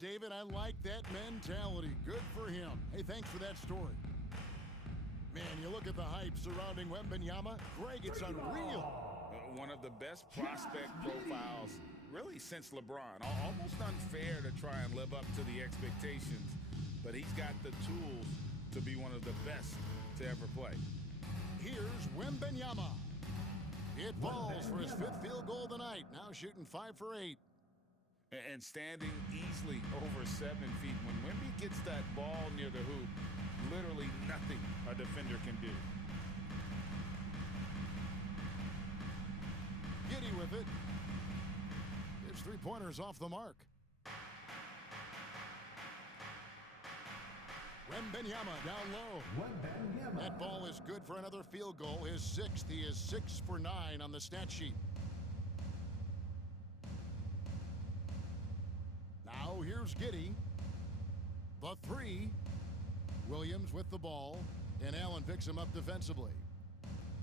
David, I like that mentality. Good for him. Hey, thanks for that story. Man, you look at the hype surrounding Wembanyama. Greg, it's unreal. One of the best prospect profiles, really, since LeBron. Almost unfair to try and live up to the expectations, but he's got the tools to be one of the best to ever play. Here's Wembanyama. It falls for his 5th field goal of the night. Now shooting 5 for 8. And standing easily over 7 feet. When Wemby gets that ball near the hoop, literally nothing a defender can do. Giddy with it. His 3-pointers off the mark. Wembanyama down low. That ball is good for another field goal. His 6th. He is 6 for 9 on the stat sheet. Now here's Giddy. The 3. Williams with the ball, and Allen picks him up defensively.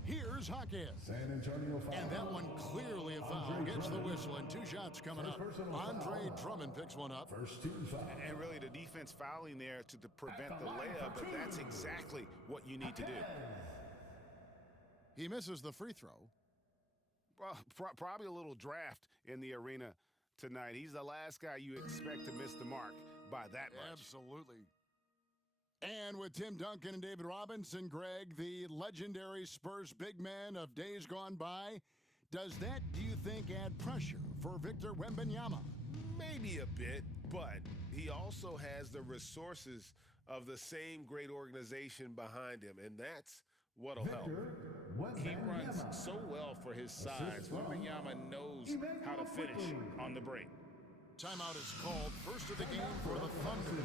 Here's Hawkins. San Antonio foul. And that one clearly a foul. Gets the whistle, and 2 shots coming up. Andre Drummond picks one up. First team foul. And really the defense fouling there to prevent the layup, but that's exactly what you need to do. He misses the free throw. Well, probably a little draft in the arena tonight. He's the last guy you expect to miss the mark by that much. Absolutely. And with Tim Duncan and David Robinson, Greg, the legendary Spurs big man of days gone by, does that, do you think, add pressure for Victor Wembanyama? Maybe a bit, but he also has the resources of the same great organization behind him, and that's what'll help. He runs so well for his size. Wembanyama knows how to finish on the break. Timeout is called. First of the game for the Thunder.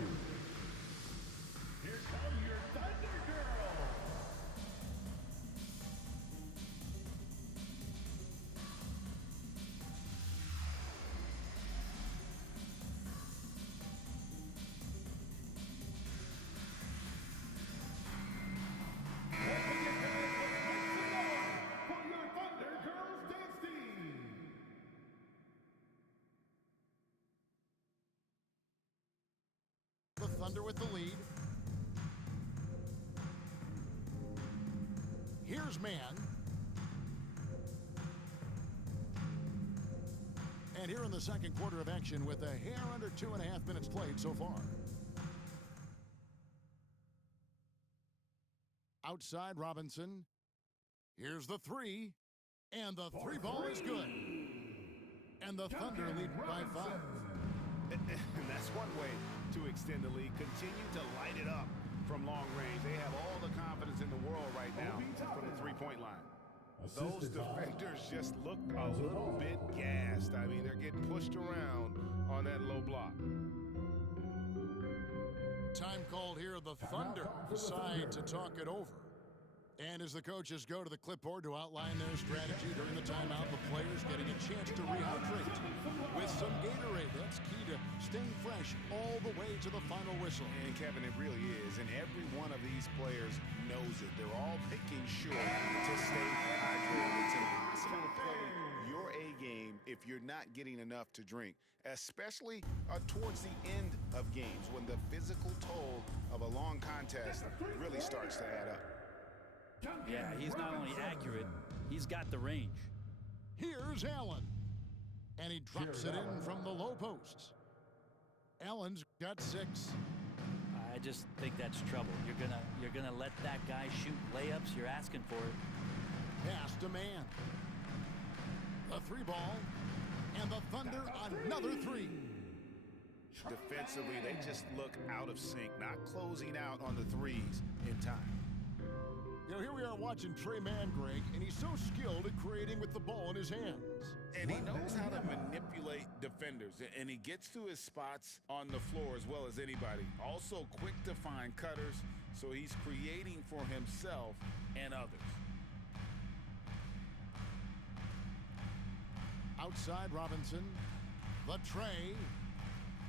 Here come your Thunder Girls. The Thunder with the lead. Here's Man. And here in the second quarter of action with a hair under 2.5 minutes played so far. Outside Robinson. Here's the 3. And the 3 ball is good. And the Thunder lead by 5. And that's one way to extend the lead. Continue to light it up from long range. They have all the confidence in the world right now from the 3-point line. Those defenders just look a little bit gassed. I mean, they're getting pushed around on that low block. Time called here. The Thunder decide to talk it over. And as the coaches go to the clipboard to outline their strategy during the timeout, the players getting a chance to rehydrate with some Gatorade. That's key to staying fresh all the way to the final whistle. And Kevin, it really is. And every one of these players knows it. They're all making sure to stay hydrated. It's impossible to play your A game if you're not getting enough to drink, especially towards the end of games when the physical toll of a long contest really starts to add up. Yeah, he's not only accurate, he's got the range. Here's Allen. And he drops it in from the low post. Allen's got 6. I just think that's trouble. You're gonna let that guy shoot layups. You're asking for it. Pass to Man. The 3 ball. And the Thunder another 3. Defensively, they just look out of sync, not closing out on the threes in time. You know, here we are watching Tre Mann, Greg, and he's so skilled at creating with the ball in his hands. And he knows how to manipulate defenders, and he gets to his spots on the floor as well as anybody. Also quick to find cutters, so he's creating for himself and others. Outside Robinson. The tray.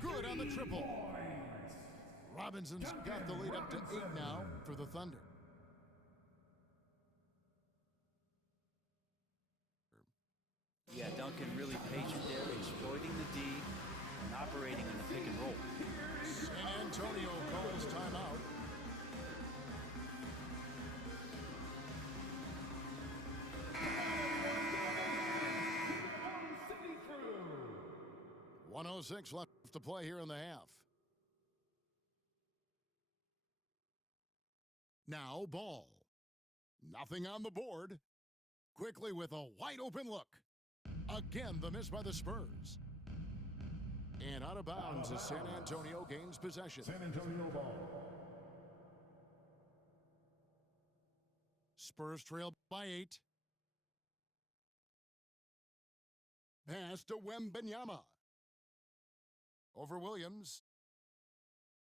Good on the triple. Robinson's got the lead up to 8 now for the Thunder. Yeah, Duncan really patient there, exploiting the D and operating in the pick and roll. 1:06 left to play here in the half. Now ball. Nothing on the board. Quickly with a wide open look. Again, the miss by the Spurs. And out of bounds as San Antonio gains possession. San Antonio ball. Spurs trail by 8. Pass to Wembanyama. Over Williams.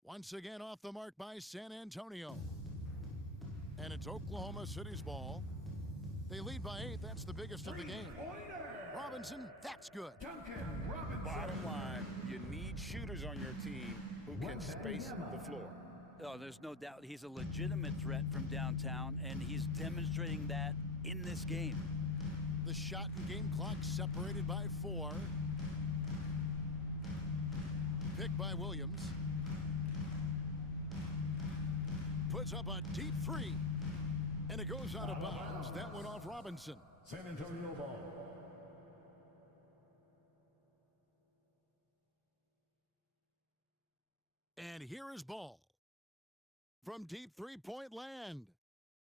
Once again off the mark by San Antonio. And it's Oklahoma City's ball. They lead by 8. That's the biggest of the game. Robinson, that's good. Duncan Robinson. Bottom line, you need shooters on your team who can space the floor. Oh, there's no doubt he's a legitimate threat from downtown, and he's demonstrating that in this game. The shot and game clock separated by 4. Picked by Williams. Puts up a deep 3. And it goes out of bounds. That went off Robinson. San Antonio ball. And here is ball. From deep three-point land.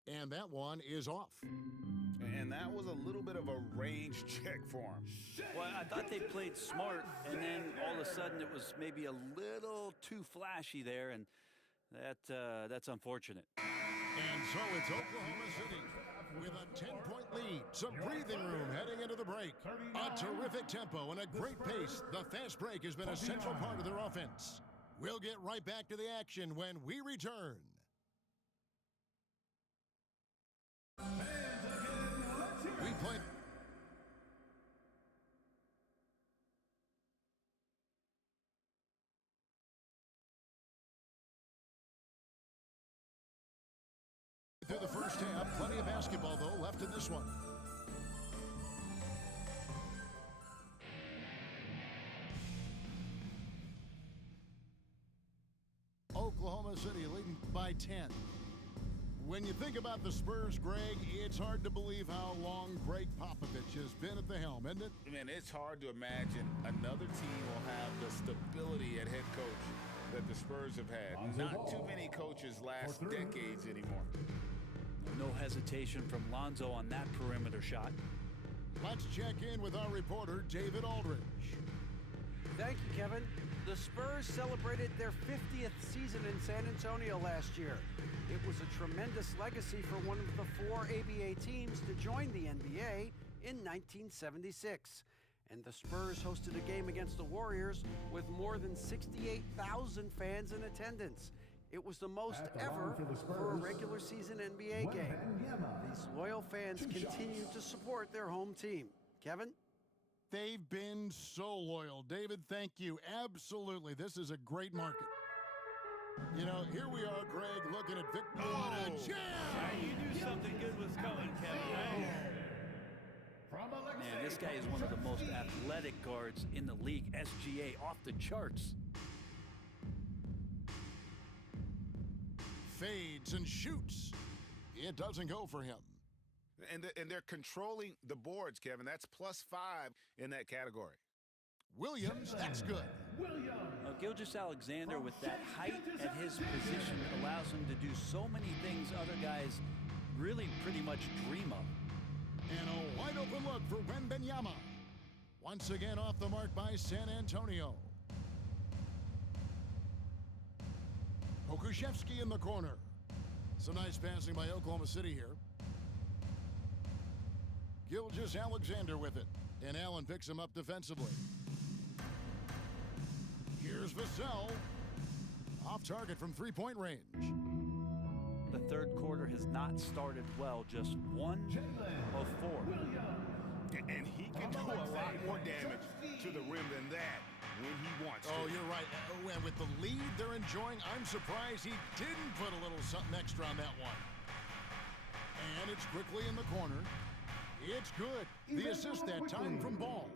And that one is off. And that was a little bit of a range check for him. Well, I thought they played smart, and then all of a sudden it was maybe a little too flashy there, and that's unfortunate. And so it's Oklahoma City with a 10-point lead. Some breathing room heading into the break. A terrific tempo and a great pace. The fast break has been a central part of their offense. We'll get right back to the action when we return. We play. Through the first half, plenty of basketball, though, left in this one. Oklahoma City leading by 10. When you think about the Spurs, Greg, it's hard to believe how long Greg Popovich has been at the helm, isn't it? Man, it's hard to imagine another team will have the stability at head coach that the Spurs have had. Not too many coaches last decades anymore. No hesitation from Lonzo on that perimeter shot. Let's check in with our reporter, David Aldridge. Thank you, Kevin. The Spurs celebrated their 50th season in San Antonio last year. It was a tremendous legacy for one of the 4 ABA teams to join the NBA in 1976. And the Spurs hosted a game against the Warriors with more than 68,000 fans in attendance. It was the most ever for a regular season NBA game. These loyal fans continue to support their home team. Kevin? They've been so loyal. David, thank you. Absolutely. This is a great market. You know, here we are, Greg, looking at Victor. What a jam! You knew something good was coming, Kevin, right? Man, this guy is one of the most athletic guards in the league. SGA off the charts. Fades and shoots. It doesn't go for him. And they're controlling the boards, Kevin. That's +5 in that category. Williams, that's good. Gilgeous-Alexander, with that height at his position, allows him to do so many things other guys really pretty much dream of. And a wide open look for Wembanyama. Once again off the mark by San Antonio. Pokusevski in the corner. Some nice passing by Oklahoma City here. Gilgeous-Alexander with it. And Allen picks him up defensively. Here's Vassell. Off target from three-point range. The third quarter has not started well. Just 1 of 4. And he can do a lot more damage to the rim than that when he wants to. Oh, you're right. And with the lead they're enjoying, I'm surprised he didn't put a little something extra on that one. And it's quickly in the corner. It's good. The assist that time from Ball.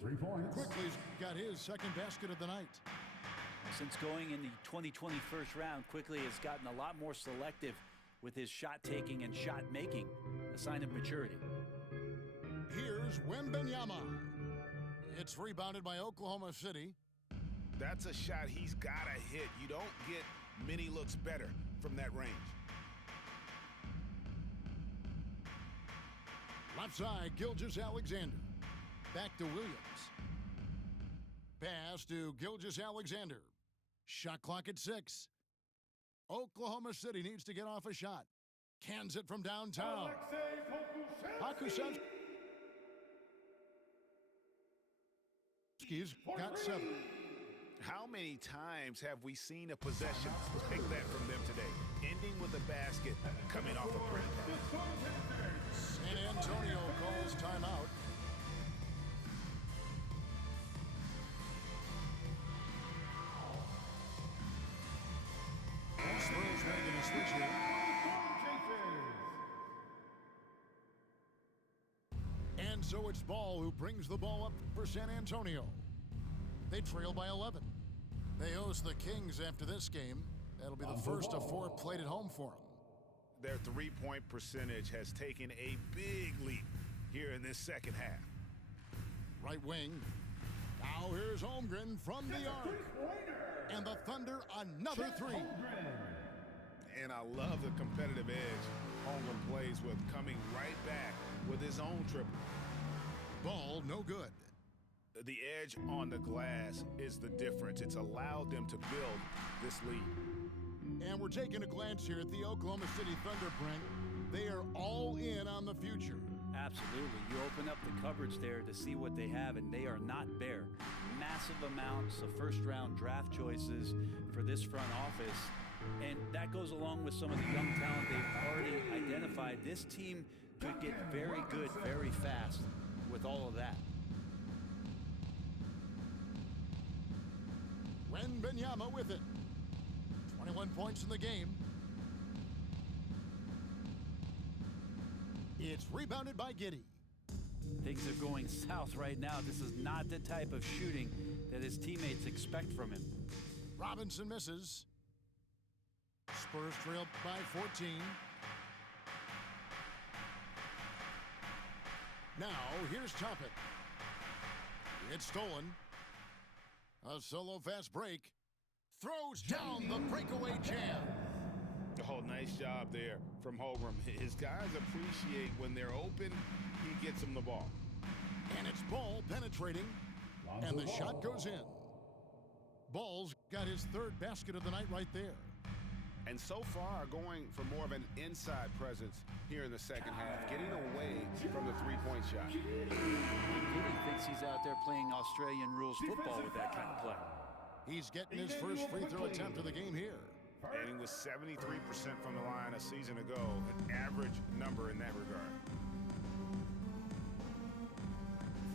3 points. Quickly's got his second basket of the night. Since going in the 2020 first round, Quickly has gotten a lot more selective with his shot taking and shot making, a sign of maturity. Here's Wembanyama. It's rebounded by Oklahoma City. That's a shot he's got to hit. You don't get many looks better from that range. Left side, Gilgeous-Alexander. Back to Williams. Pass to Gilgeous-Alexander. Shot clock at 6. Oklahoma City needs to get off a shot. Cans it from downtown. Hakusevsky's got 7. How many times have we seen a possession like that from them today? Ending with a basket coming off a print. San Antonio calls timeout. Spurs making a switch here. And so it's Ball who brings the ball up for San Antonio. They trail by 11. They host the Kings after this game. That'll be the first of 4 played at home for them. Their three-point percentage has taken a big leap here in this second half. Right wing. Now here's Holmgren from the arc. And the Thunder another 3. And I love the competitive edge Holmgren plays with, coming right back with his own triple. Ball no good. The edge on the glass is the difference. It's allowed them to build this lead. And we're taking a glance here at the Oklahoma City Thunder, Brent. They are all in on the future. Absolutely. You open up the cupboards there to see what they have, and they are not bare. Massive amounts of first-round draft choices for this front office. And that goes along with some of the young talent they've already identified. This team could get very good very fast with all of that. Wembanyama with it. 21 points in the game. It's rebounded by Giddey. Things are going south right now. This is not the type of shooting that his teammates expect from him. Robinson misses. Spurs trail by 14. Now, here's Toppin. It's stolen. A solo fast break. Throws down the breakaway jam. Oh, nice job there from Holmgren. His guys appreciate when they're open, he gets them the ball. And it's Ball penetrating. And the shot goes in. Ball's got his 3rd basket of the night right there. And so far, going for more of an inside presence here in the second half, getting away from the three-point shot. Giddey thinks he's out there playing Australian rules football with that kind of play. He's getting his first free throw attempt of the game here. And he was 73% from the line a season ago, an average number in that regard.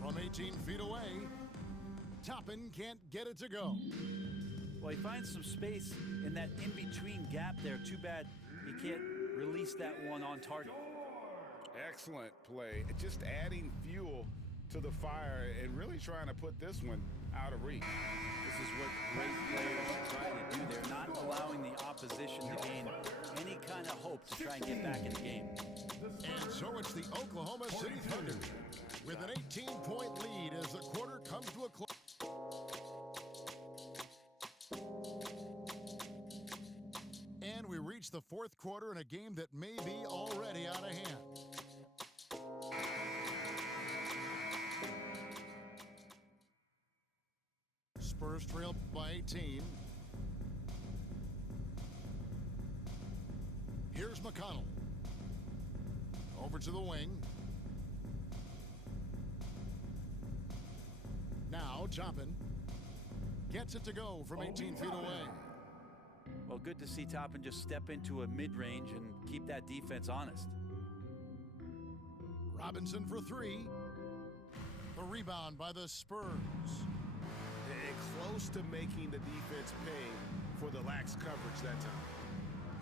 From 18 feet away, Toppin can't get it to go. Well, he finds some space in that in-between gap there. Too bad he can't release that one on target. Excellent play. Just adding fuel to the fire and really trying to put this one out of reach. This is what great players are trying to do. They're not allowing the opposition to gain any kind of hope to try and get back in the game. And so it's the Oklahoma City Thunder with an 18-point lead as the quarter comes to a close. And we reach the 4th quarter in a game that may be already out of hand. Spurs trail by 18. Here's McConnell. Over to the wing. Now Toppin gets it to go from 18 feet away. Well, good to see Toppin just step into a mid-range and keep that defense honest. Robinson for 3. The rebound by the Spurs. Close to making the defense pay for the lax coverage that time.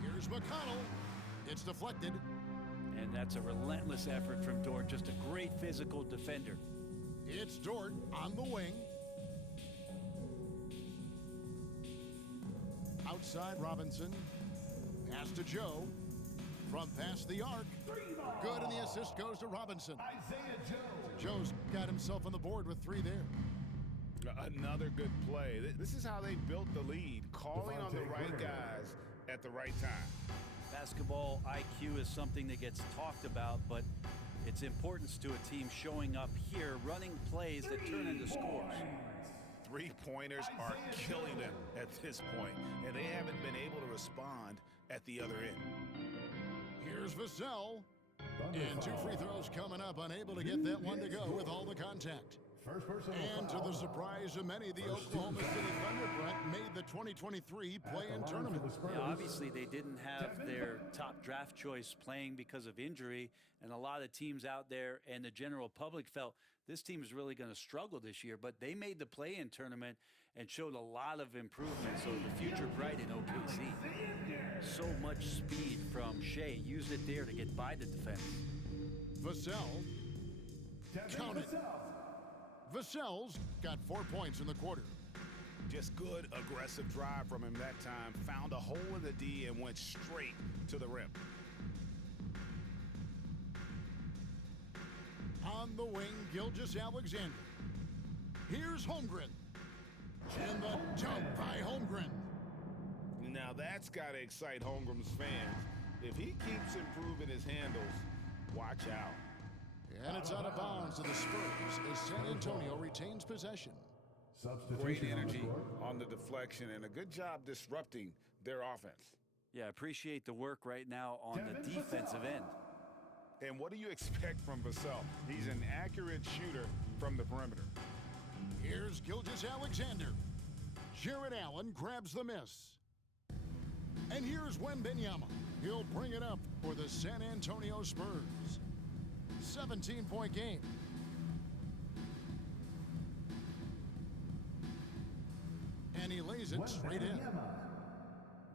Here's McConnell. It's deflected. And that's a relentless effort from Dort. Just a great physical defender. It's Dort on the wing. Outside Robinson. Pass to Joe. From past the arc. Good, and the assist goes to Robinson. Joe's got himself on the board with 3 there. Another good play. This is how they built the lead, calling on the right guys at the right time. Basketball IQ is something that gets talked about, but its importance to a team showing up here, running plays that turn into scores. Three-pointers are killing them at this point, and they haven't been able to respond at the other end. Here's Vassell. And 2 free throws coming up, unable to get that one to go with all the contact. And to the surprise of many, the Oklahoma City Thunder, Brett, made the 2023 play-in tournament. Yeah, obviously, they didn't have their top draft choice playing because of injury, and a lot of teams out there and the general public felt this team is really going to struggle this year, but they made the play-in tournament and showed a lot of improvement, so the future bright in OKC. So much speed from Shea. Used it there to get by the defense. Vassell, count it. Vassell's got 4 points in the quarter. Just good, aggressive drive from him that time. Found a hole in the D and went straight to the rim. On the wing, Gilgeous-Alexander. Here's Holmgren. And the dunk by Holmgren. Now that's got to excite Holmgren's fans. If he keeps improving his handles, watch out. And it's out of bounds to the Spurs as San Antonio retains possession. Great energy on the deflection and a good job disrupting their offense. Yeah, appreciate the work right now on the defensive end. And what do you expect from Vassell? He's an accurate shooter from the perimeter. Here's Gilgeous-Alexander. Jared Allen grabs the miss. And here's Wembanyama. He'll bring it up for the San Antonio Spurs. 17-point game. And he lays it straight in.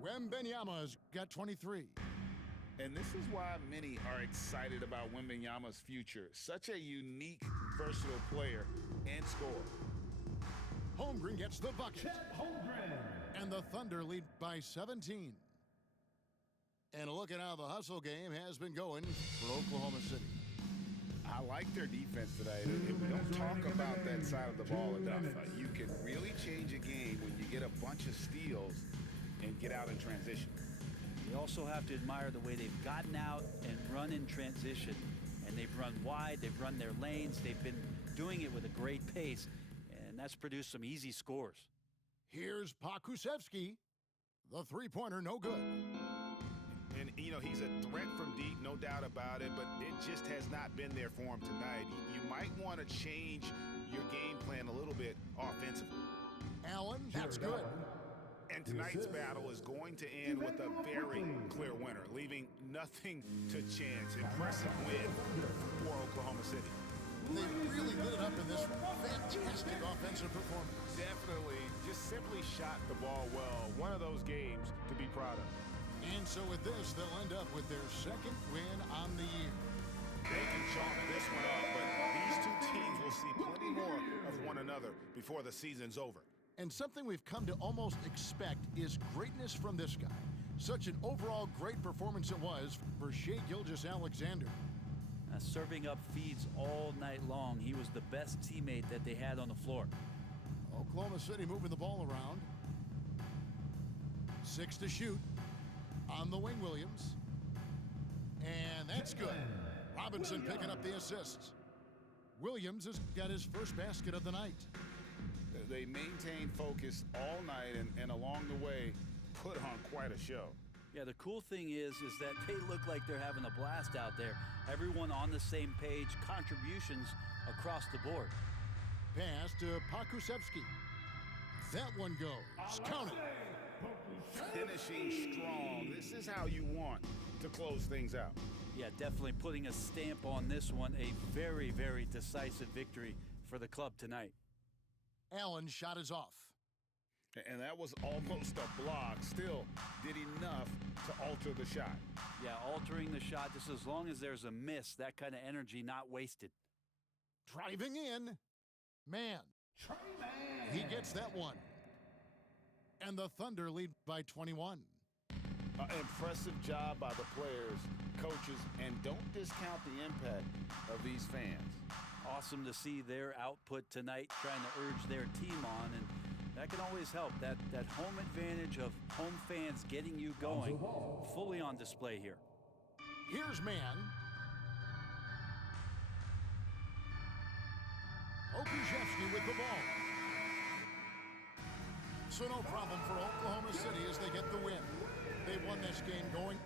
Wembanyama's got 23. And this is why many are excited about Wembanyama's future. Such a unique, versatile player and scorer. Holmgren gets the bucket. And the Thunder lead by 17. And a look at how the hustle game has been going for Oklahoma City. I like their defense today. We don't talk about that side of the ball enough. You can really change a game when you get a bunch of steals and get out in transition. You also have to admire the way they've gotten out and run in transition. And they've run wide, they've run their lanes, they've been doing it with a great pace. And that's produced some easy scores. Here's Pokusevski. The three-pointer, no good. And, you know, he's a threat from deep, no doubt about it, but it just has not been there for him tonight. You might want to change your game plan a little bit offensively. Allen, that's good. And tonight's battle is going to end with a very clear winner, leaving nothing to chance. Impressive win for Oklahoma City. They really lit it up in this fantastic offensive performance. Definitely just simply shot the ball well. One of those games to be proud of. And so with this, they'll end up with their second win on the year. They can chalk this one up, but these two teams will see plenty more of one another before the season's over. And something we've come to almost expect is greatness from this guy. Such an overall great performance it was for Shai Gilgeous-Alexander. Serving up feeds all night long. He was the best teammate that they had on the floor. Oklahoma City moving the ball around. 6 to shoot. On the wing, Williams. And that's good. Robinson picking up the assists. Williams has got his first basket of the night. They maintain focus all night and along the way put on quite a show. Yeah, the cool thing is that they look like they're having a blast out there. Everyone on the same page, contributions across the board. Pass to Pokusevski. That one goes. Count it. Finishing strong. This is how you want to close things out. Yeah, definitely putting a stamp on this one. A very, very decisive victory for the club tonight. Allen's shot is off. And that was almost a block. Still did enough to alter the shot. Yeah, altering the shot just as long as there's a miss, that kind of energy not wasted. Driving in. Man. He gets that one. And the Thunder lead by 21. Impressive job by the players, coaches, and don't discount the impact of these fans. Awesome to see their output tonight, trying to urge their team on, and that can always help. That home advantage of home fans getting you going, fully on display here. Here's man. Okujevsky with the ball. So no problem for Oklahoma City as they get the win. They won this game going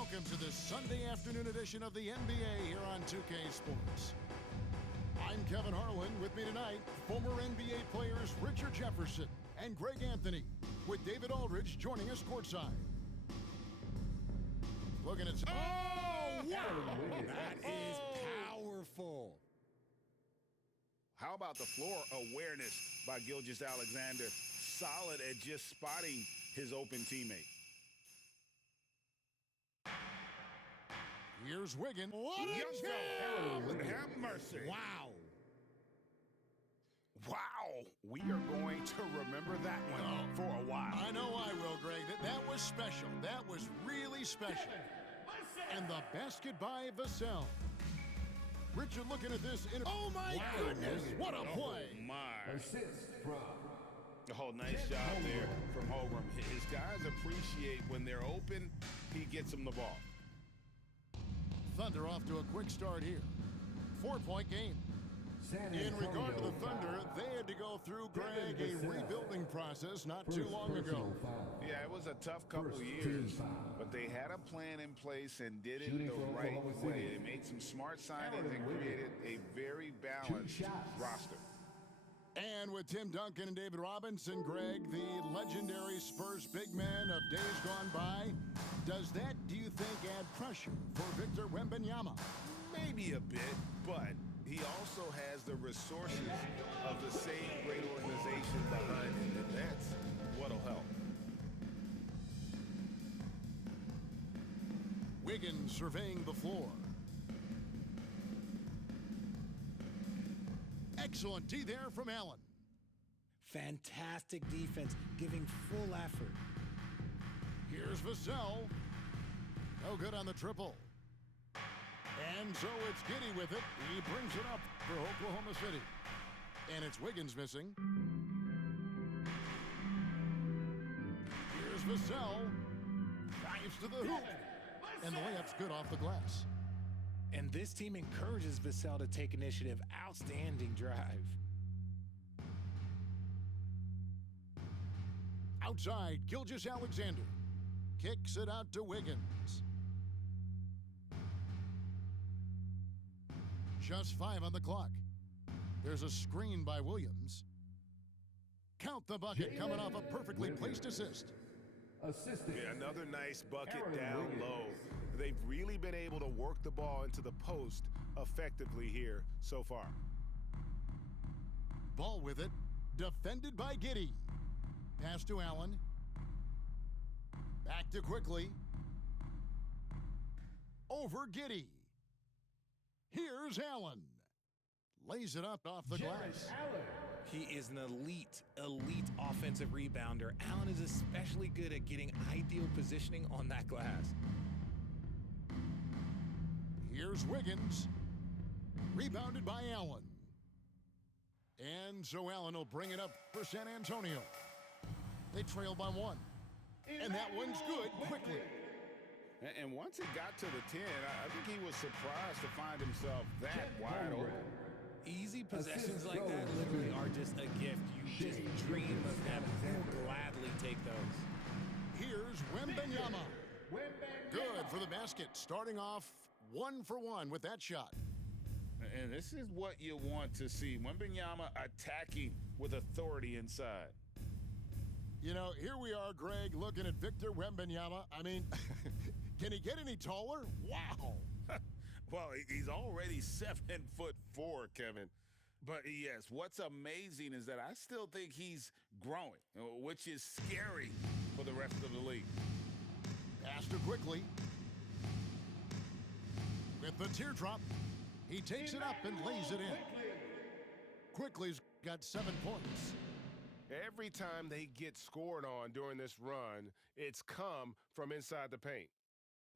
Welcome to this Sunday afternoon edition of the NBA here on 2K Sports. I'm Kevin Harlan. With me tonight, former NBA players Richard Jefferson and Greg Anthony, with David Aldridge joining us courtside. Looking at... Oh, wow! That is powerful. How about the floor awareness by Gilgeous-Alexander? Solid at just spotting his open teammate. Here's Wiggins. What a Yes, jam! have mercy. Wow. Wow, we are going to remember that one for a while. I know I will, Greg. That was special. That was really special. And the basket by Vassell. Richard looking at this. Oh, my goodness. What a play. Oh, my. Assist from Oh, nice job there from Holmgren. His guys appreciate when they're open, he gets them the ball. Thunder off to a quick start here. 4-point game. San In Antonio regard to the Thunder, foul. they had to go through, Greg, Devin a Vassell. rebuilding process not First too long ago. personal foul. Yeah, it was a tough couple First years, team foul. but they had a plan in place and did it Shooting the for right Oklahoma way. City. They made some smart signings Aaron and Wiggins. created a very balanced shots. roster. And with Tim Duncan and David Robinson, Greg, the legendary Spurs big man of days gone by, does that, do you think, add pressure for Victor Wembanyama? Maybe a bit, but he also has the resources of the same great organization behind him, and that's what'll help. Wiggins surveying the floor. Excellent D there from Allen. Fantastic defense, giving full effort. Here's Vassell. No good on the triple. And so it's Giddey with it. He brings it up for Oklahoma City. And it's Wiggins missing. Here's Vassell. Dives to the hoop. And the layup's good off the glass. And this team encourages Vassell to take initiative. Outstanding drive. Outside, Gilgeous-Alexander kicks it out to Wiggins. Just 5 on the clock. There's a screen by Williams. Count the bucket coming off a perfectly placed assist. Assistant. Yeah, another nice bucket Aaron down Wiggins. low. They've really been able to work the ball into the post effectively here so far. Ball with it. Defended by Giddey. Pass to Allen. Back to Quickly. Over Giddey. Here's Allen. Lays it up off the glass. Allen. He is an elite offensive rebounder. Allen is especially good at getting ideal positioning on that glass. Here's Wiggins. Rebounded by Allen. And so Allen will bring it up for San Antonio. They trail by 1. And that one's good quickly. And once it got to the 10, I think he was surprised to find himself that wide open. Easy possessions like that literally are just a gift. You just dream of having. You'll gladly take those. Here's Wembanyama. Good for the basket. Starting off 1 for 1 with that shot. And this is what you want to see. Wembanyama attacking with authority inside. You know, here we are, Greg, looking at Victor Wembanyama. I mean, can he get any taller? Wow. Well, he's already 7'4", Kevin. But yes, what's amazing is that I still think he's growing, which is scary for the rest of the league. Pass to Quickly. With the teardrop, he takes it up and lays it in. Quickly's got 7 points. Every time they get scored on during this run, it's come from inside the paint.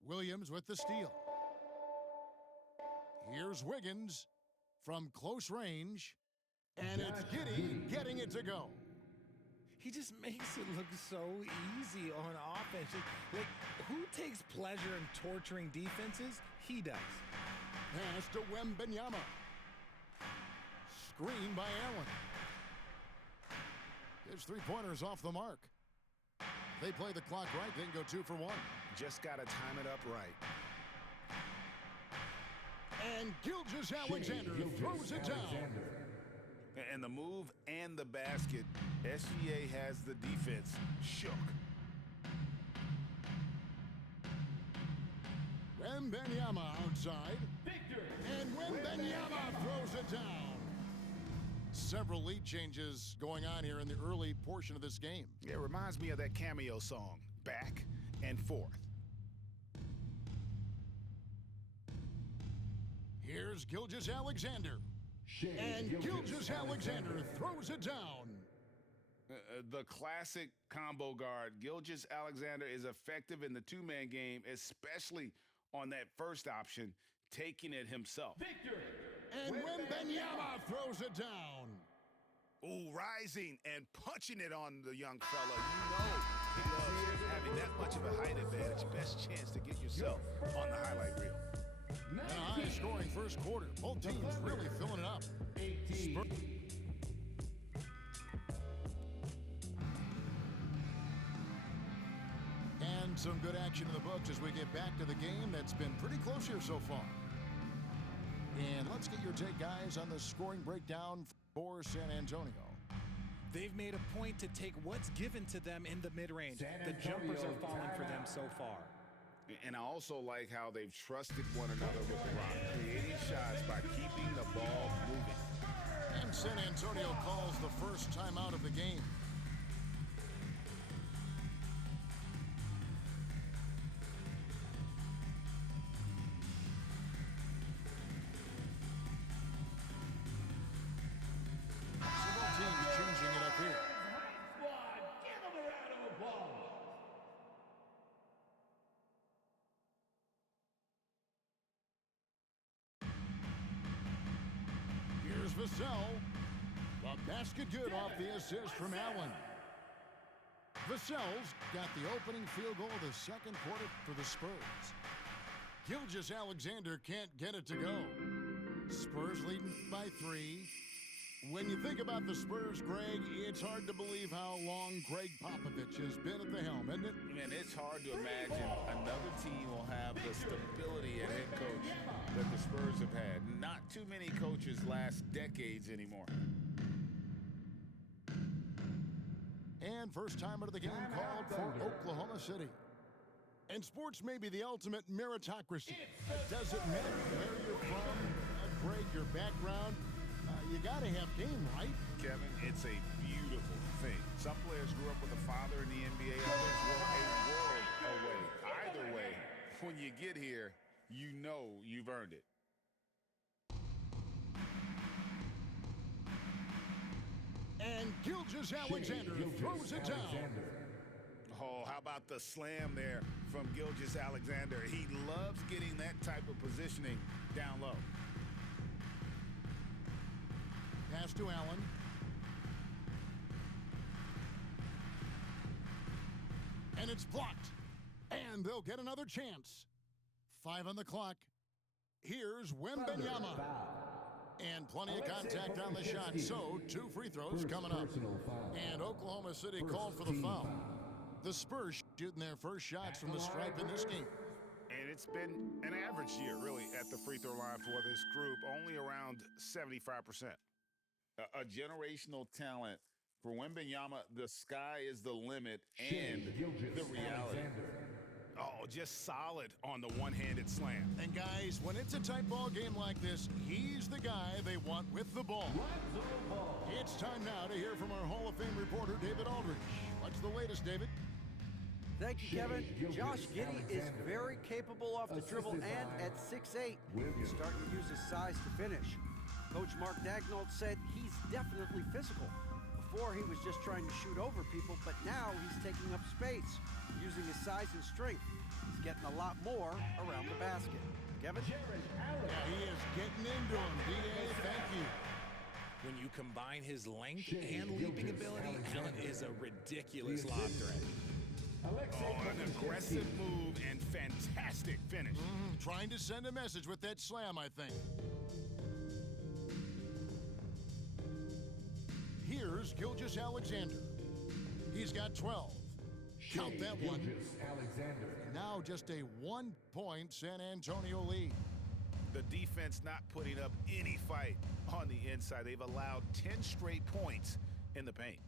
Williams with the steal. Here's Wiggins from close range. And it's Giddey getting it to go. He just makes it look so easy on offense. Like, who takes pleasure in torturing defenses? He does. Pass to Wembanyama. Screen by Allen. His three-pointers off the mark. They play the clock right, they can go 2 for 1. Just got to time it up right. And Gilgeous Alexander throws it down. And the move and the basket, SGA has the defense shook. Wembanyama outside. And Wembanyama throws it down. Several lead changes going on here in the early portion of this game. It reminds me of that Cameo song, Back and Forth. Here's Gilgeous Alexander. And Gilgeous Alexander throws it down. The classic combo guard, Gilgeous Alexander, is effective in the two-man game, especially on that first option, taking it himself. And Wembanyama throws it down. Ooh, rising and punching it on the young fella. You know he loves having that much of a height advantage. Best chance to get yourself on the highlight reel. And a high-scoring first quarter. Both teams really filling it up. And some good action in the books as we get back to the game that's been pretty close here so far. And let's get your take, guys, on the scoring breakdown for San Antonio. They've made a point to take what's given to them in the mid-range. The jumpers are falling for them so far. And I also like how they've trusted one another with the rock, creating shots by keeping the ball moving. And San Antonio calls the first timeout of the game. Several teams changing it up here. Here's Vassell. The basket good off the assist from Allen. Vassell's got the opening field goal of the second quarter for the Spurs. Gilgeous Alexander can't get it to go. Spurs leading by 3. When you think about the Spurs, Greg, it's hard to believe how long Greg Popovich has been at the helm, isn't it? And it's hard to imagine another team will have the stability at head coach that the Spurs have had. Not too many coaches last decades anymore. And first time out of the game called for Oklahoma City. And sports may be the ultimate meritocracy. It doesn't matter where you're from, Greg, your background. You gotta have game, right? Kevin, it's a beautiful thing. Some players grew up with a father in the NBA, others were a world away. Either way, when you get here, you know you've earned it. And Gilgeous Alexander throws it down. Oh, how about the slam there from Gilgeous Alexander? He loves getting that type of positioning down low. Pass to Allen. And it's blocked. And they'll get another chance. 5 on the clock. Here's Wembanyama. And plenty of contact on the shot. So 2 free throws coming up. And Oklahoma City called for the foul. The Spurs shooting their first shots from the stripe in this game. And it's been an average year, really, at the free throw line for this group. Only around 75%. A generational talent. For Wembanyama, the sky is the limit and the reality. Oh, just solid on the one-handed slam. And guys, when it's a tight ball game like this, he's the guy they want with the ball. It's time now to hear from our Hall of Fame reporter, David Aldridge. What's the latest, David? Thank you, Kevin. Josh Giddey is very capable off the dribble and at 6'8", he's starting to use his size to finish. Coach Mark Daigneault said he's definitely physical. Before, he was just trying to shoot over people, but now he's taking up space, using his size and strength. He's getting a lot more around the basket. Kevin? Yeah, he is getting into him. D.A., thank you. When you combine his length and leaping ability, Allen is a ridiculous lob threat. Oh, an aggressive move and fantastic finish. Trying to send a message with that slam, I think. Here's Gilgeous Alexander. He's got 12. Count that one. Alexander. Now now just a 1-point San Antonio lead. The defense not putting up any fight on the inside. They've allowed 10 straight points in the paint.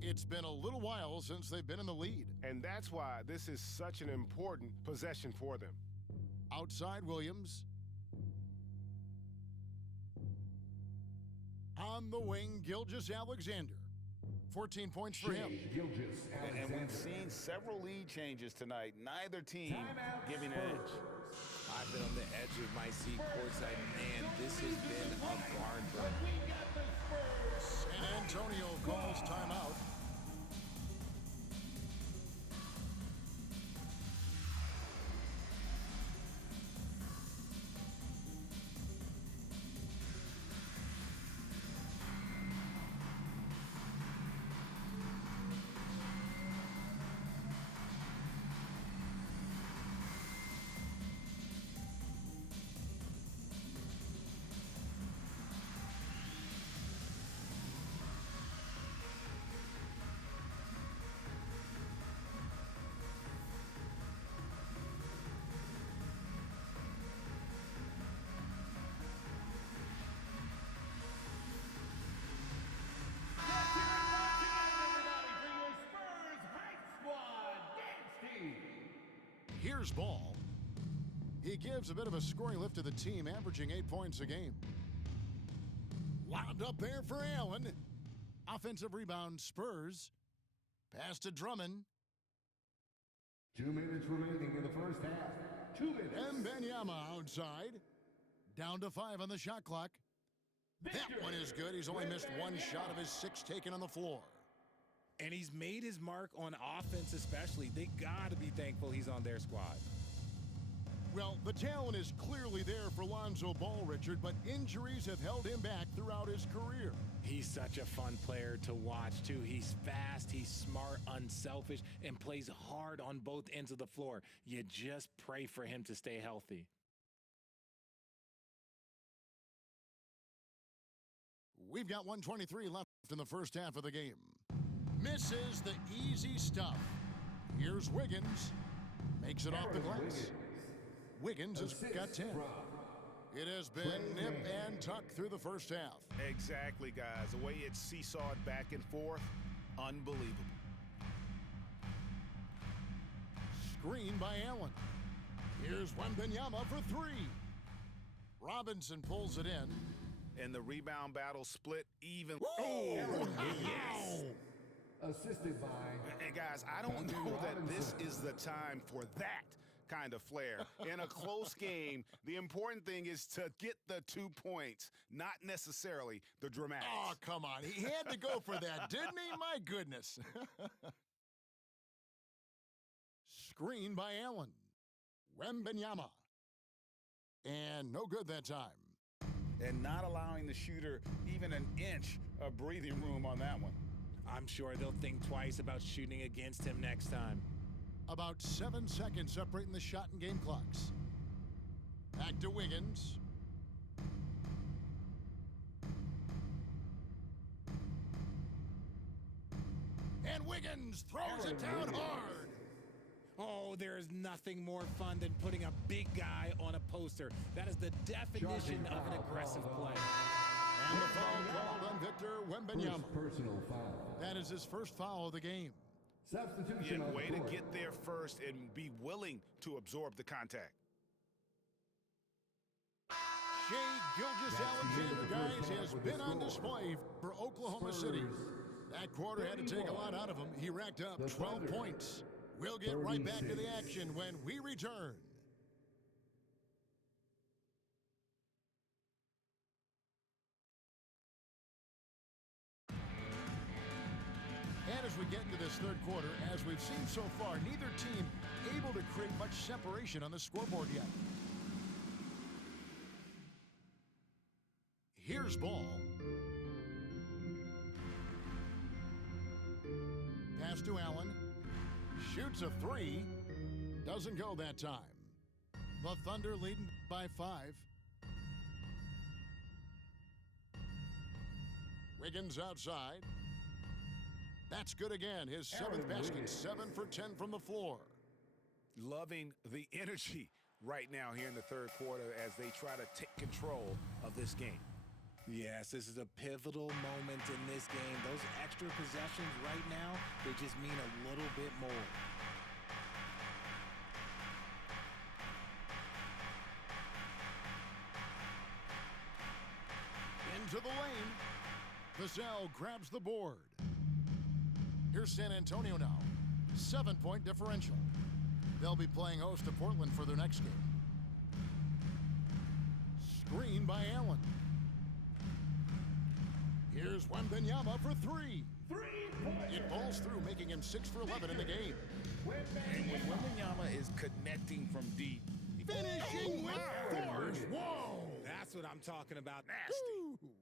It's been a little while since they've been in the lead. And that's why this is such an important possession for them. Outside Williams. On the wing, Gilgeous-Alexander. 14 points for him. And we've seen several lead changes tonight. Neither team giving an edge. I've been on the edge of my seat courtside. Man, this has been a barn burner. San Antonio calls timeout. Here's Ball. He gives a bit of a scoring lift to the team, averaging 8 points a game. Wound up there for Allen. Offensive rebound, Spurs. Pass to Drummond. 2 minutes remaining in the first half. 2 minutes. And Wembanyama outside. Down to 5 on the shot clock. That one is good. He's only missed 1 shot of his 6 taken on the floor. And he's made his mark on offense especially. They got to be thankful he's on their squad. Well, the talent is clearly there for Lonzo Ball, Richard, but injuries have held him back throughout his career. He's such a fun player to watch, too. He's fast, he's smart, unselfish, and plays hard on both ends of the floor. You just pray for him to stay healthy. We've got 1:23 left in the first half of the game. Misses the easy stuff. Here's Wiggins. Makes it off the glass. Wiggins has got 10. It has been nip and tuck through the first half. Exactly, guys. The way it's seesawed back and forth, unbelievable. Screen by Allen. Here's Wembanyama for 3. Robinson pulls it in. And the rebound battle split even. Oh, yes. Assisted by... And guys, I don't know that this is the time for that kind of flair. In a close game, the important thing is to get the 2 points, not necessarily the dramatics. Oh, come on. He had to go for that, didn't he? My goodness. Screen by Allen. Wembanyama. And no good that time. And not allowing the shooter even an inch of breathing room on that one. I'm sure they'll think twice about shooting against him next time. About 7 seconds separating the shot and game clocks. Back to Wiggins. And Wiggins throws it down hard. Oh, there is nothing more fun than putting a big guy on a poster. That is the definition of an aggressive play. And the foul called on Victor Wembanyama. Personal foul. That is his first foul of the game. Substitution. Yeah, way to get there first and be willing to absorb the contact. Shai Gilgeous-Alexander, guys, has been on display for Oklahoma City. That quarter had to take a lot out of him. He racked up 12 points. We'll get right back to the action when we return. And as we get into this third quarter, as we've seen so far, neither team able to create much separation on the scoreboard yet. Here's Ball. Pass to Allen. Shoots a 3. Doesn't go that time. The Thunder leading by 5. Wiggins outside. That's good again. His 7th basket, 7 for 10 from the floor. Loving the energy right now here in the third quarter as they try to take control of this game. Yes, this is a pivotal moment in this game. Those extra possessions right now, they just mean a little bit more. Into the lane. Vassell grabs the board. Here's San Antonio now. 7-point differential. They'll be playing host to Portland for their next game. Screen by Allen. Here's Wembanyama for three. It balls through, making him 6 for 11 in the game. And when Wembanyama is connecting from deep, Finishing with force. Whoa! That's what I'm talking about. nasty.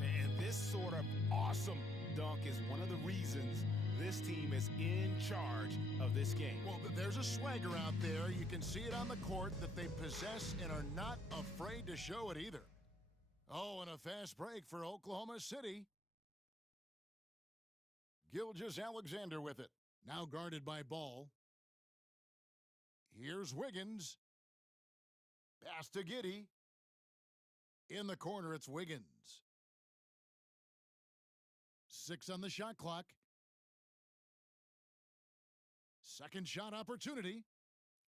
And this sort of awesome dunk is one of the reasons this team is in charge of this game. Well, there's a swagger out there. You can see it on the court that they possess and are not afraid to show it either. Oh, and a fast break for Oklahoma City. Gilgeous-Alexander with it. Now guarded by Ball. Here's Wiggins. Pass to Giddey. In the corner, it's Wiggins. 6 on the shot clock. Second shot opportunity.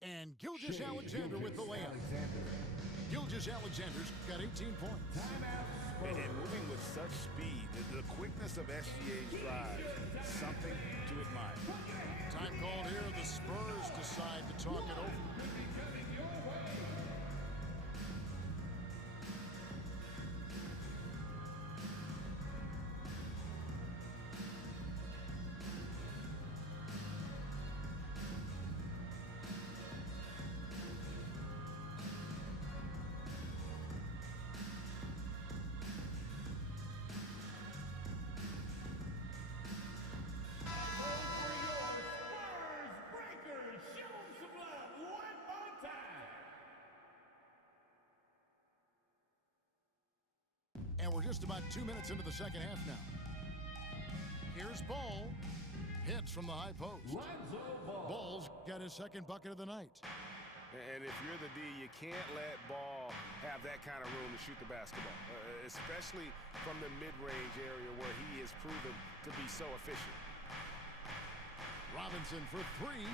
And Gilgeous-Alexander with the layup. Gilgeous-Alexander's got 18 points. And moving with such speed, the quickness of SGA's drive, something to admire. Time called here. The Spurs decide to talk it over. And we're just about 2 minutes into the second half now. Here's Ball. Hits from the high post. Ball's got his second bucket of the night. And if you're the D, you can't let Ball have that kind of room to shoot the basketball, especially from the mid-range area where he is proven to be so efficient. Robinson for three.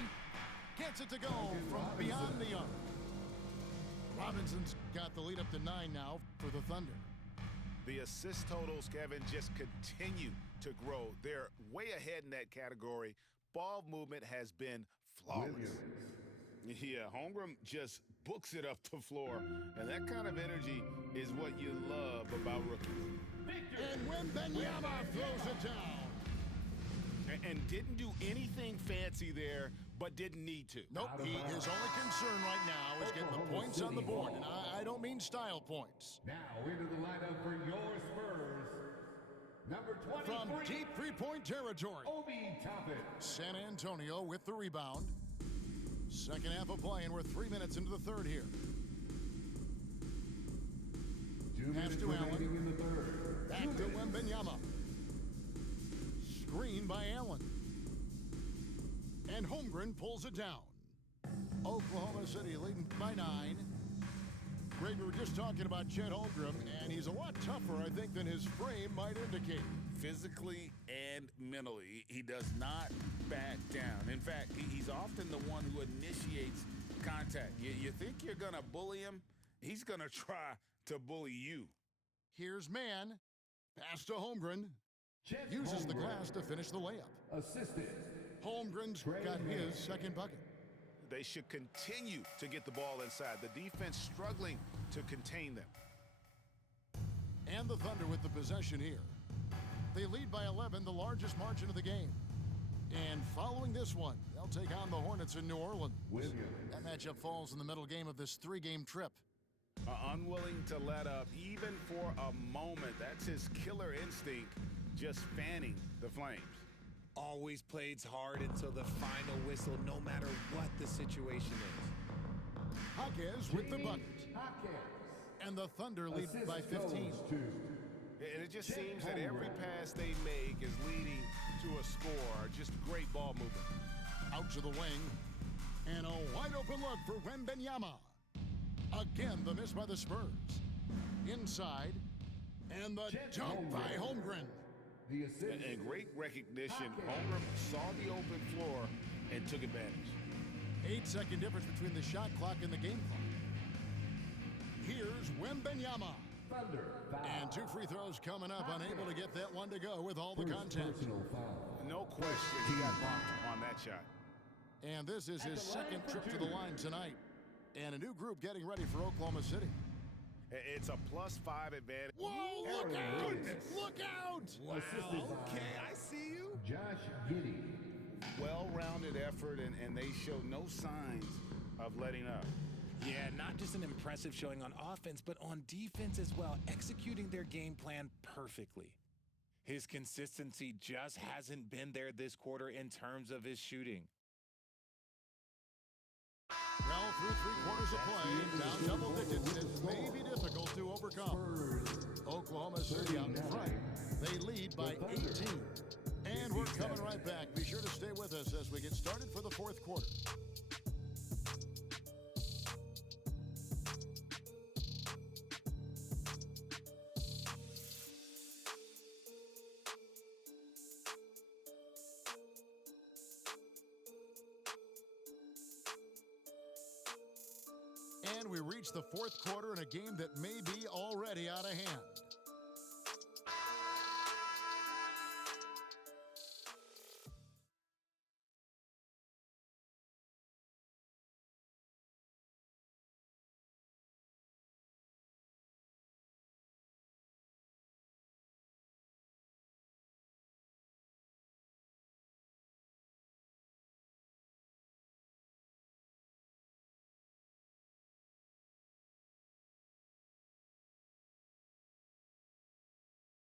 Gets it to go from beyond the arc. Robinson's got the lead up to 9 now for the Thunder. The assist totals, Kevin, just continue to grow. They're way ahead in that category. Ball movement has been flawless. Yeah, Holmgren just books it up the floor, and that kind of energy is what you love about rookies. And Wembanyama throws it down. And didn't do anything fancy there, but didn't need to. Nope, his only concern right now is getting the points on the board, and I don't mean style points. Now into the lineup for your Spurs, number 23. From deep three-point territory, Obi Toppin. San Antonio with the rebound. Second half of play, and we're 3 minutes into the third here. 2 minutes to Allen. remaining in the third. Back to Wembanyama. Screen by Allen. And Holmgren pulls it down. Oklahoma City leading by 9. Greg, we were just talking about Chet Holmgren, and he's a lot tougher, I think, than his frame might indicate. Physically and mentally, he does not back down. In fact, he's often the one who initiates contact. You think you're going to bully him? He's going to try to bully you. Here's Mann. Pass to Holmgren. Uses the glass to finish the layup. Assisted. Holmgren's got his second bucket. They should continue to get the ball inside. The defense struggling to contain them. And the Thunder with the possession here. They lead by 11, the largest margin of the game. And following this one, they'll take on the Hornets in New Orleans. That matchup falls in the middle game of this 3-game trip. Unwilling to let up even for a moment. That's his killer instinct, just fanning the flames. Always plays hard until the final whistle, no matter what the situation is. Jaquez with the bucket. And the Thunder lead by 15. And it just seems that every pass they make is leading to a score. Just great ball movement. Out to the wing. And a wide open look for Wembanyama. Again, the miss by the Spurs. Inside. And the dunk by Holmgren. And great recognition. Holmgren saw the open floor and took advantage. 8-second difference between the shot clock and the game clock. Here's Wembanyama. And 2 free throws coming up, unable to get that one to go with all the contact. No question, he got bumped on that shot. And this is his second trip to the line tonight. And a new group getting ready for Oklahoma City. It's a +5 advantage. Whoa, look out! Look out! Wow, okay, I see you. Josh Giddey. Well-rounded effort, and they show no signs of letting up. Yeah, not just an impressive showing on offense, but on defense as well, executing their game plan perfectly. His consistency just hasn't been there this quarter in terms of his shooting. Well, through 3 quarters of play, down double digits, it may be difficult to overcome. Oklahoma City out in front. They lead by 18. And we're coming right back. Be sure to stay with us as we get started for the 4th quarter. And we reach the 4th quarter in a game that may be already out of hand.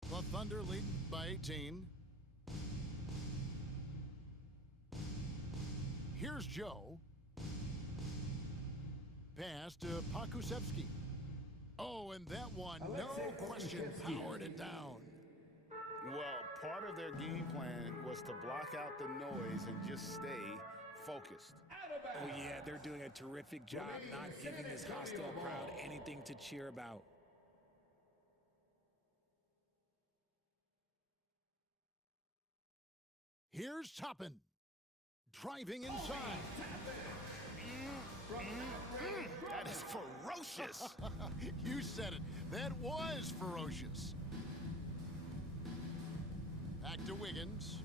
The Thunder lead by 18. Here's Joe. Pass to Pokusevski. Oh, and that one, no question, powered it down. Well, part of their game plan was to block out the noise and just stay focused. Oh, yeah, they're doing a terrific job not giving this hostile crowd anything to cheer about. Here's Toppin. Driving inside. That is ferocious. You said it. That was ferocious. Back to Wiggins.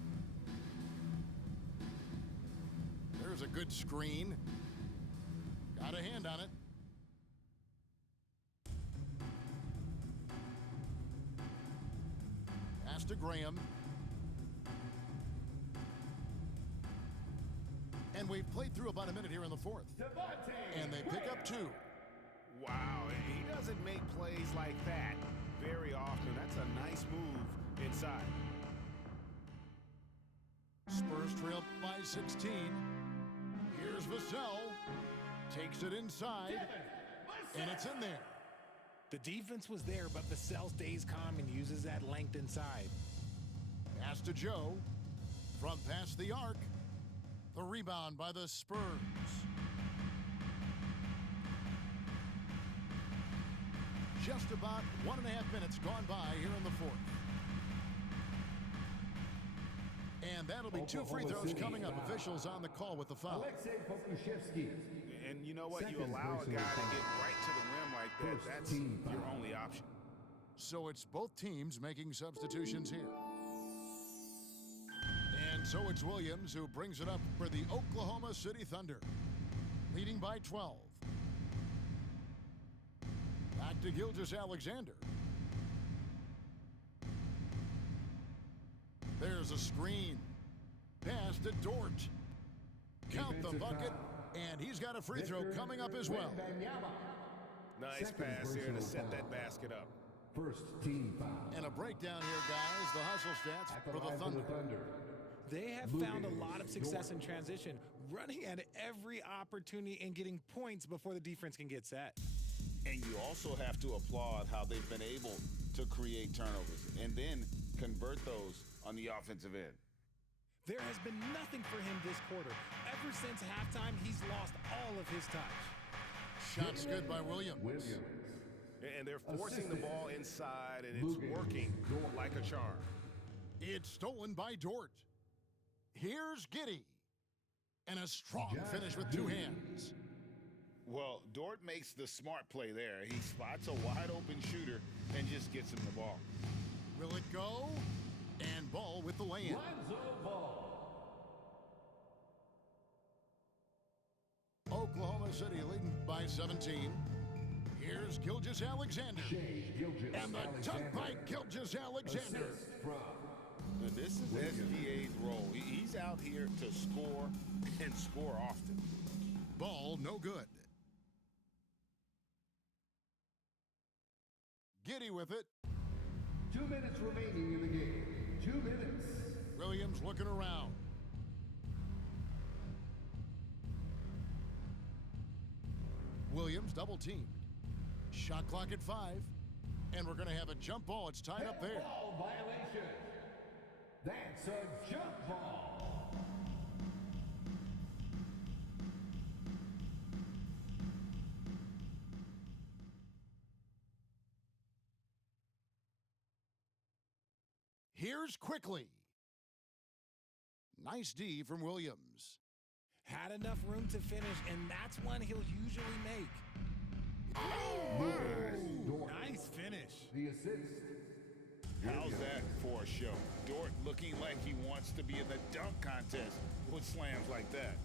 There's a good screen. Got a hand on it. Pass to Graham. And we've played through about a minute here in the 4th. And they pick up 2. Wow, he doesn't make plays like that very often. That's a nice move inside. Spurs trail by 16. Here's Vassell. Takes it inside. And it's in there. The defense was there, but Vassell stays calm and uses that length inside. Pass to Joe. From past the arc. The rebound by the Spurs. Just about 1.5 minutes gone by here in the 4th. And that'll be 2 free throws coming up. Officials on the call with the foul. And you know what? You allow a guy to get right to the rim like that. That's your only option. So it's both teams making substitutions here. And so it's Williams who brings it up for the Oklahoma City Thunder, leading by 12. Back to Gilgeous-Alexander. There's a screen. Pass to Dort. Count the bucket, and he's got a free throw coming up as well. Nice pass here to set that basket up. First team foul. And a breakdown here, guys. The hustle stats for the Thunder. They have found a lot of success in transition, running at every opportunity and getting points before the defense can get set. And you also have to applaud how they've been able to create turnovers and then convert those on the offensive end. There has been nothing for him this quarter. Ever since halftime, he's lost all of his touch. Shots good by Williams. And they're forcing the ball inside, and it's working like a charm. It's stolen by Dort. Here's Giddey. And a strong finish with two hands. Well, Dort makes the smart play there. He spots a wide-open shooter and just gets him the ball. Will it go? And Ball with the lay-in. Oklahoma City leading by 17. Here's Gilgeous-Alexander. And the dunk by Gilgeous-Alexander. Now, this is SGA's role. He's out here to score and score often. Ball no good. Giddey with it. 2 minutes remaining in the game. 2 minutes. Williams looking around. Williams double teamed. Shot clock at 5. And we're going to have a jump ball. It's tied up there. Ball violation. That's a jump ball. Here's Quickly. Nice D from Williams. Had enough room to finish, and that's one he'll usually make. Nice finish. The assist. How's that for a show? Dort looking like he wants to be in the dunk contest with slams like that.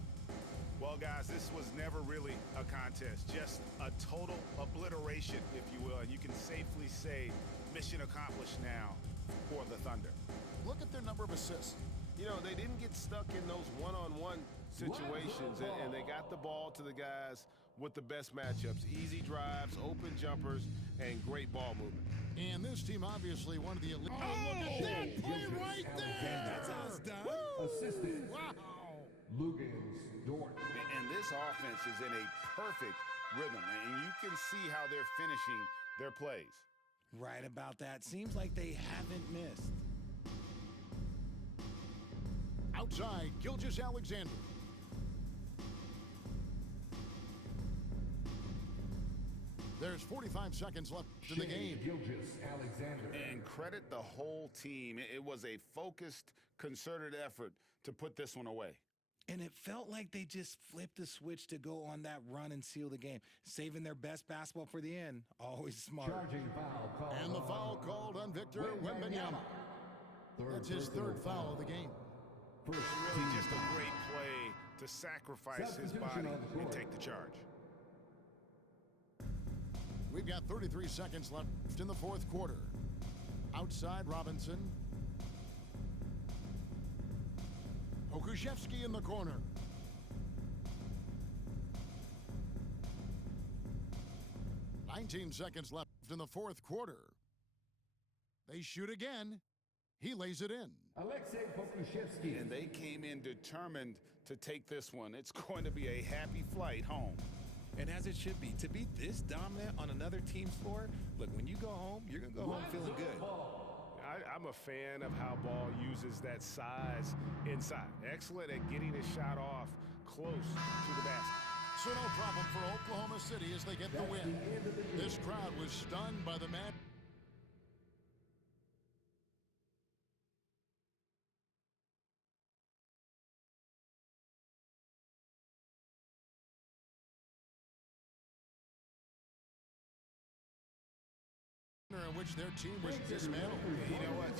Well, guys, this was never really a contest, just a total obliteration, if you will. And you can safely say mission accomplished now for the Thunder. Look at their number of assists. You know, they didn't get stuck in those one-on-one situations, and they got the ball to the guys with the best matchups. Easy drives, open jumpers, and great ball movement. And this team obviously one of the elite. Oh, look at that play right there! That's how it's done. Assisted. Wow! Lugans Dort. And this offense is in a perfect rhythm, and you can see how they're finishing their plays. Right about that. Seems like they haven't missed. Outside, Gilgeous-Alexander. There's 45 seconds left in the game. Gilgeous-Alexander. And credit the whole team. It was a focused, concerted effort to put this one away. And it felt like they just flipped the switch to go on that run and seal the game, saving their best basketball for the end. Always smart. Charging foul called. And the foul called on Victor Wembanyama. That's his third foul of the game. Really just a great play to sacrifice his body and take the charge. We've got 33 seconds left in the fourth quarter. Outside, Robinson. Pokusevski in the corner. "19 seconds left in the fourth quarter. They shoot again. He lays it in. Alexei Pokusevski. And they came in determined to take this one. It's going to be a happy flight home. And as it should be, to be this dominant on another team's floor, look, when you go home, you're going to go home feeling good. I'm a fan of how Ball uses that size inside. Excellent at getting his shot off close to the basket. So no problem for Oklahoma City as they get the win. This crowd was stunned by the man. In which their team was dismantled. You know what?